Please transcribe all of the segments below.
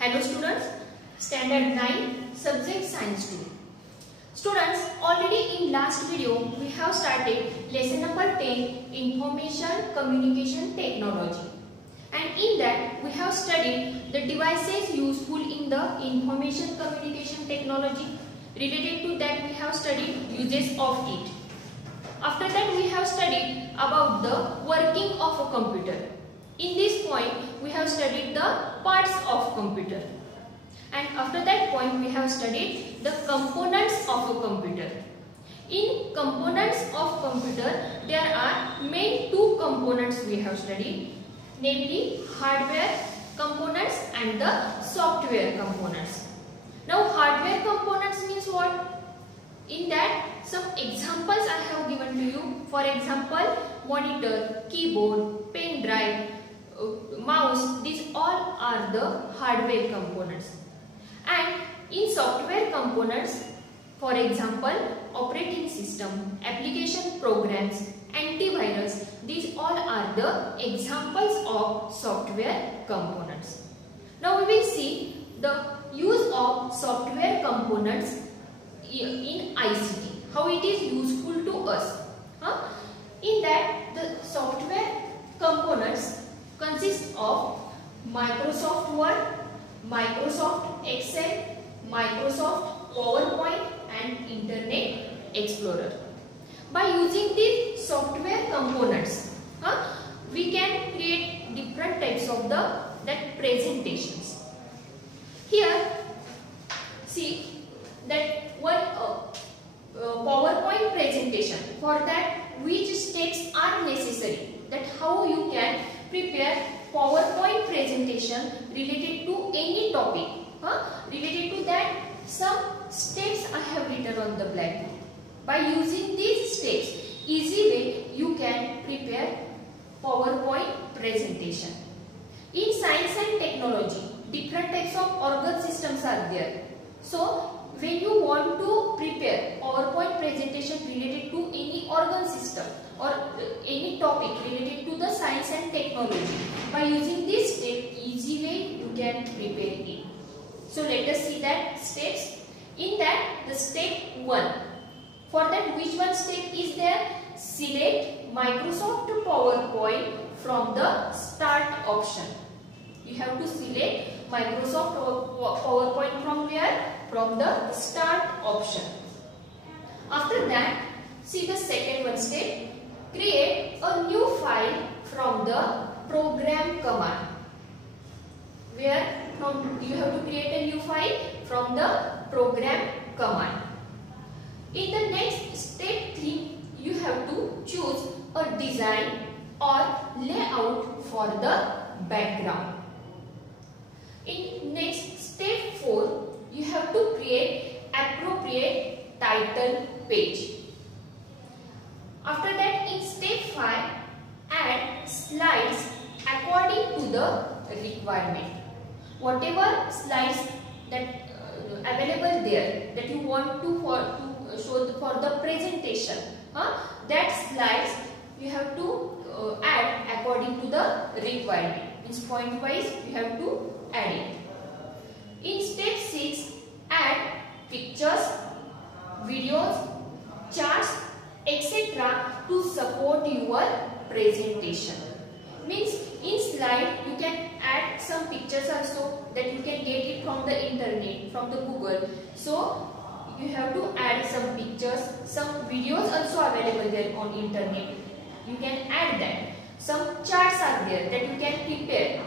Hello students, standard 9, subject science 2. Students, already in last video we have started lesson number 10, information communication technology, and in that we have studied the devices useful in the information communication technology. Related to that we have studied uses of it. After that we have studied about the working of a computer. In this point we have studied the parts of computer, and after that point we have studied the components of a computer. In components of computer there are main two components we have studied, namely hardware components and the software components. Now hardware components means what? In that some examples I have given to you. For example, monitor, keyboard, pen drive, mouse, these all are the hardware components. And in software components, for example, operating system, application programs, antivirus, these all are the examples of software components. Now we will see the use of software components in ICT, how it is useful to us. In that, the software components consist of Microsoft Word, Microsoft Excel, Microsoft PowerPoint and Internet Explorer. By using these software components, we can create different types of that presentations. Here, see that one PowerPoint presentation. For that, which steps are necessary? That how you can prepare PowerPoint presentation related to any topic. Related to that, some steps I have written on the blackboard. By using these steps, easy way you can prepare PowerPoint presentation. In science and technology, different types of organ systems are there. So when you want to prepare PowerPoint presentation related to any organ system or any topic related to the science and technology, by using this step, easy way you can prepare it. So let us see that steps. In that, the step 1. For that, which one step is there? Select Microsoft PowerPoint from the start option. You have to select Microsoft PowerPoint from where? From the start option. After that, see the second one step. Create a new file from the program command. Where from you have to create a new file from the program command. In the next step 3, you have to choose a design or layout for the background. In next step 4, you have to create appropriate title page. After that, in step 5, add slides according to the requirement. Whatever slides that available there that you want to show for the presentation, that slides you have to add according to the requirement. Means point wise you have to add it. In step 6, add pictures, videos, charts, etc. to support your presentation. Means in slide you can add some pictures also that you can get it from the internet, from the Google. So you have to add some pictures, some videos also available there on internet. You can add that. Some charts are there that you can prepare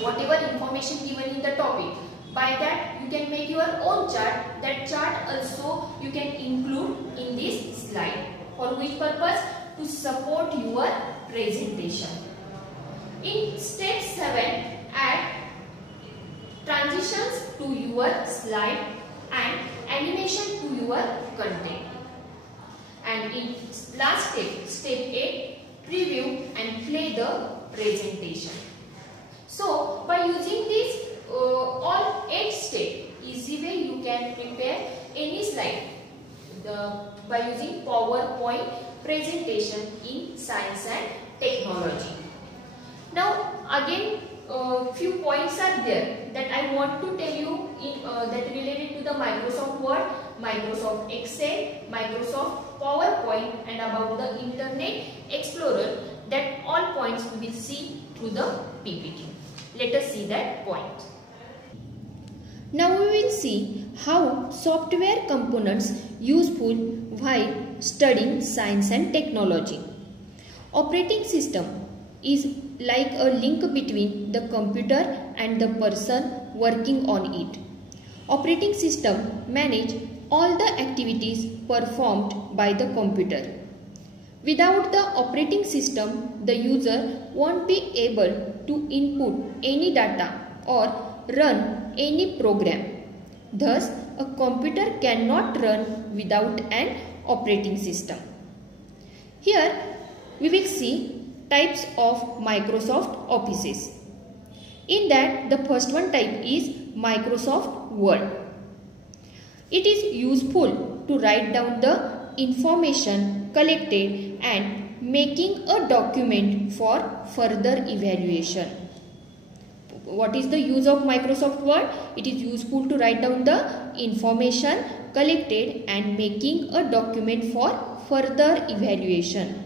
whatever information given in the topic. By that you can make your own chart. That chart also you can include in this slide. For which purpose? To support your presentation. In step 7, add transitions to your slide and animation to your content. And in last step, step 8, preview and play the presentation. So by using this all 8 steps, easy way you can prepare any slide by using PowerPoint presentation in science and technology. Now again few points are there that I want want to tell you that related to the Microsoft Word, Microsoft Excel, Microsoft PowerPoint, and about the Internet Explorer. That all points we will see through the PPT. Let us see that point. Now we will see how software components useful while studying science and technology. Operating system is like a link between the computer and the person working on it. Operating system manage all the activities performed by the computer. Without the operating system, the user won't be able to input any data or run any program. Thus, a computer cannot run without an operating system. Here, we will see types of Microsoft Offices. In that, the first one type is Microsoft Word. It is useful to write down the information collected and making a document for further evaluation. What is the use of Microsoft Word? It is useful to write down the information collected and making a document for further evaluation.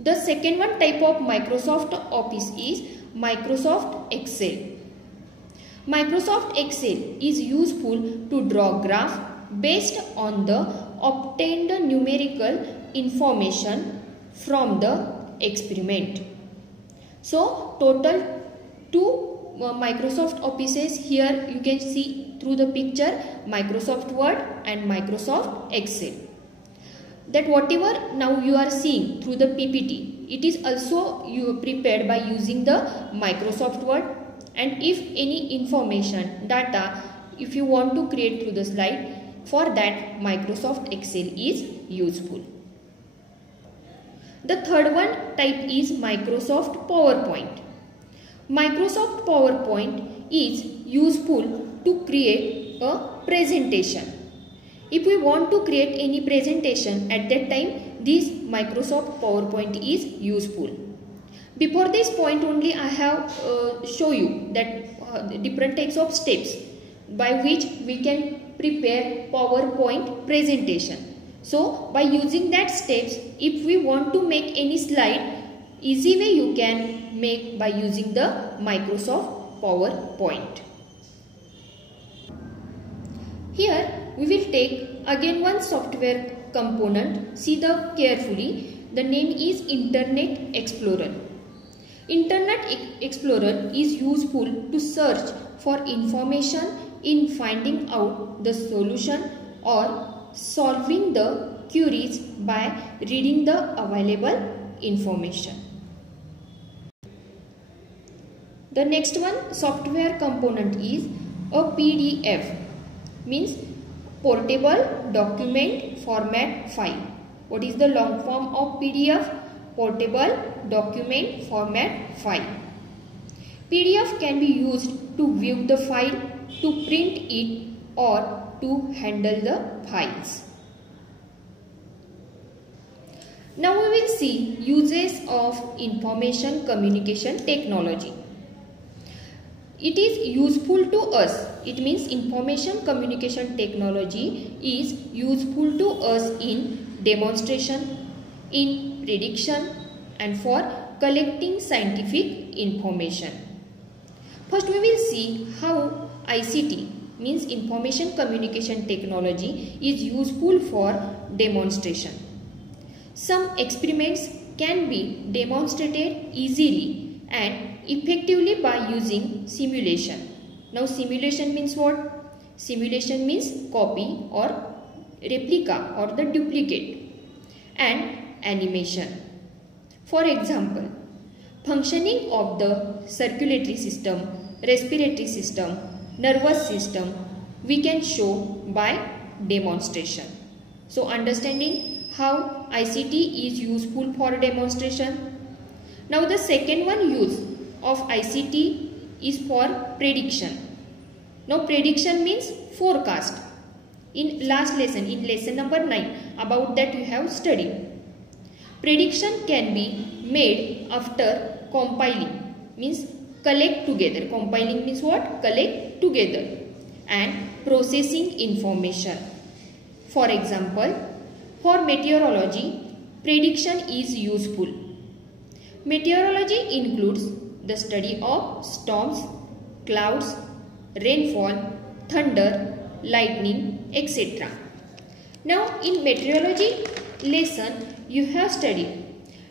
The second one type of Microsoft Office is Microsoft Excel. Microsoft Excel is useful to draw graph based on the obtained numerical information from the experiment. So total two Microsoft Offices here you can see through the picture, Microsoft Word and Microsoft Excel. That whatever now you are seeing through the PPT, it is also you prepared by using the Microsoft Word, and if any information, data, if you want to create through the slide, for that Microsoft Excel is useful. The third one type is Microsoft PowerPoint. Microsoft PowerPoint is useful to create a presentation. If we want to create any presentation at that time, this Microsoft PowerPoint is useful. Before this point only I have show you that different types of steps by which we can prepare PowerPoint presentation. So by using that steps, if we want to make any slide, easy way you can make by using the Microsoft PowerPoint. Here we will take again one software component. See the carefully. The name is Internet Explorer. Internet Explorer is useful to search for information in finding out the solution or solving the queries by reading the available information. The next one software component is a PDF, means Portable Document Format File. What is the long form of PDF? Portable Document Format File. PDF can be used to view the file, to print it, or to handle the files. Now we will see uses of information communication technology. It is useful to us. It means information communication technology is useful to us in demonstration, in prediction, and for collecting scientific information. First we will see how ICT, means information communication technology, is useful for demonstration. Some experiments can be demonstrated easily and effectively by using simulation. Now simulation means what? Simulation means copy or replica or the duplicate, and animation. For example, functioning of the circulatory system, respiratory system, nervous system we can show by demonstration. So understanding how ICT is useful for demonstration. Now the second one use of ICT is for prediction. Now prediction means forecast. In last lesson, in lesson number 9, about that you have studied. Prediction can be made after compiling, means collect together. Compiling means what? Collect together. And processing information. For example, for meteorology, prediction is useful. Meteorology includes the study of storms, clouds, rainfall, thunder, lightning, etc. Now in meteorology lesson you have studied,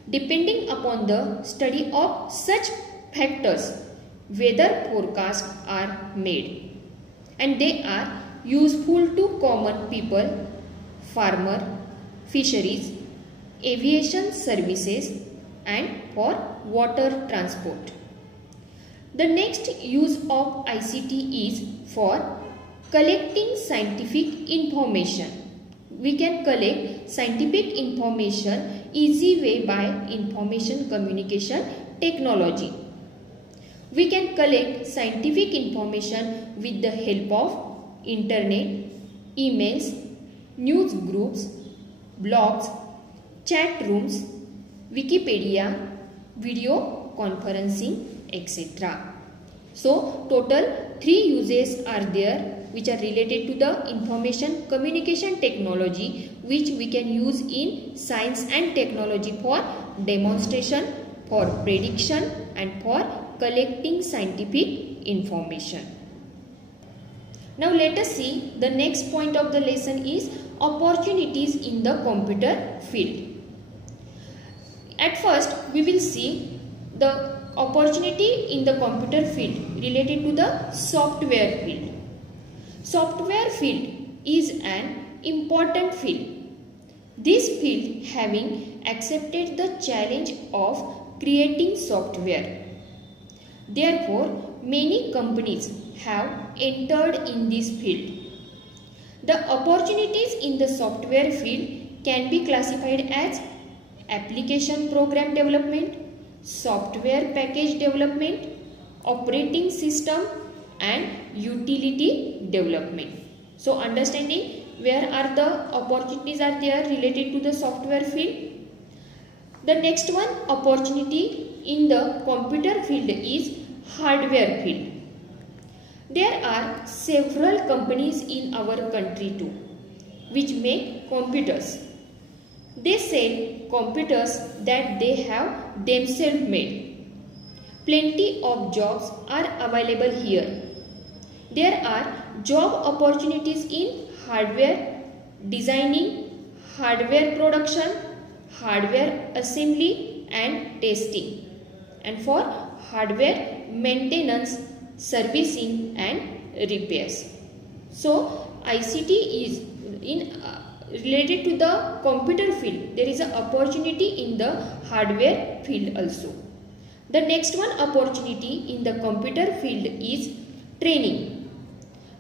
depending upon the study of such factors, weather forecasts are made and they are useful to common people, farmer, fisheries, aviation services and for water transport. The next use of ICT is for collecting scientific information. We can collect scientific information easy way by information communication technology. We can collect scientific information with the help of internet, emails, news groups, blogs, chat rooms, Wikipedia, video conferencing, etc. So total 3 uses are there which are related to the information communication technology, which we can use in science and technology for demonstration, for prediction and for collecting scientific information. Now let us see the next point of the lesson is opportunities in the computer field. At first we will see the opportunity in the computer field related to the software field. Software field is an important field. This field having accepted the challenge of creating software. Therefore, many companies have entered in this field. The opportunities in the software field can be classified as application program development, software package development, operating system and utility development. So understanding where are the opportunities are there related to the software field. The next one opportunity in the computer field is hardware field. There are several companies in our country too which make computers. They sell computers that they have themselves made. Plenty of jobs are available here. There are job opportunities in hardware designing, hardware production, hardware assembly and testing, and for hardware maintenance, servicing and repairs. So ICT is in related to the computer field. There is an opportunity in the hardware field also. The next one opportunity in the computer field is training.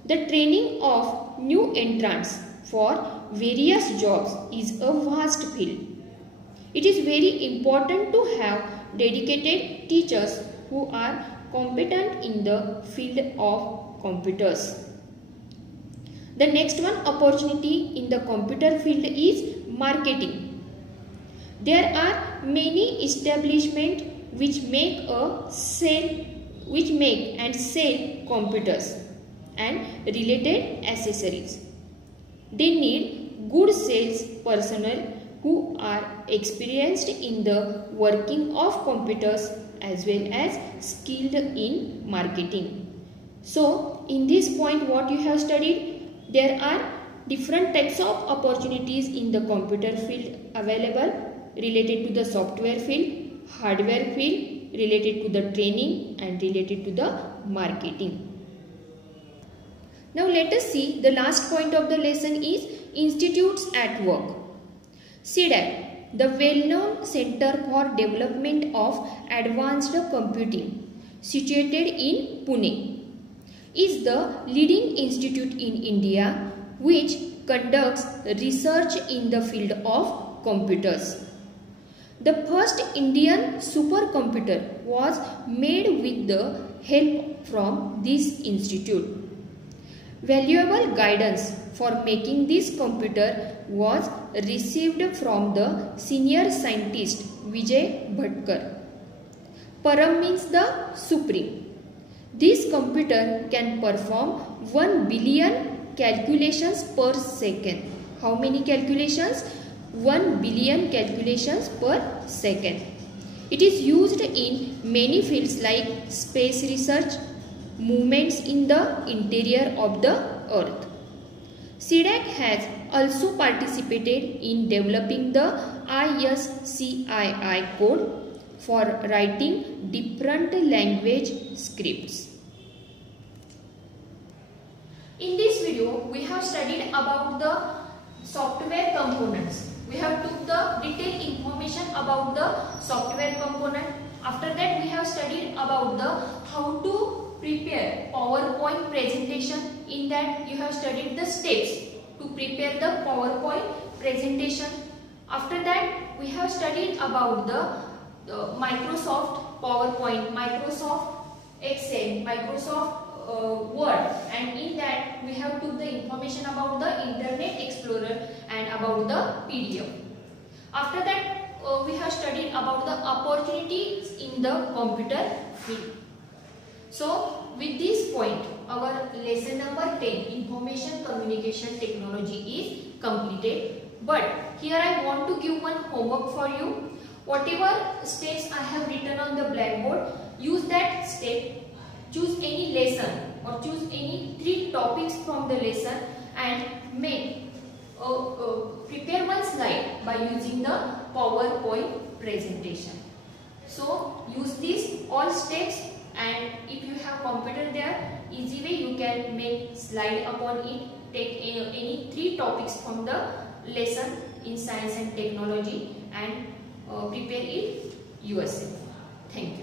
The training of new entrants for various jobs is a vast field. It is very important to have dedicated teachers who are competent in the field of computers. The next one opportunity in the computer field is marketing. There are many establishments which make and sell computers and related accessories. They need good sales personnel who are experienced in the working of computers as well as skilled in marketing. So in this point what you have studied, there are different types of opportunities in the computer field available related to the software field, hardware field, related to the training and related to the marketing. Now let us see the last point of the lesson is institutes at work. CDAC, the well-known Center for Development of Advanced Computing, situated in Pune, is the leading institute in India which conducts research in the field of computers. The first Indian supercomputer was made with the help from this institute. Valuable guidance for making this computer was received from the senior scientist Vijay Bhatkar. Param means the supreme. This computer can perform 1 billion calculations per second. How many calculations? 1 billion calculations per second. It is used in many fields like space research, movements in the interior of the earth. CDAC has also participated in developing the ISCII code for writing different language scripts. In this video, we have studied about the software components. We have took the detailed information about the software component. After that, we have studied about the how to prepare PowerPoint presentation. In that, you have studied the steps to prepare the PowerPoint presentation. After that, we have studied about the Microsoft PowerPoint, Microsoft Excel, Microsoft Word, and in that we have took the information about the Internet Explorer and about the PDF. After that, we have studied about the opportunities in the computer field. So with this point, our lesson number 10, Information Communication Technology, is completed. But here I want to give one homework for you. Whatever steps I have written on the blackboard, use that step. Choose any lesson or choose any 3 topics from the lesson and make prepare one slide by using the PowerPoint presentation. So use these all steps, and if you have computer there, easy way you can make slide upon it. Take any 3 topics from the lesson in science and technology and prepare it yourself. Thank you.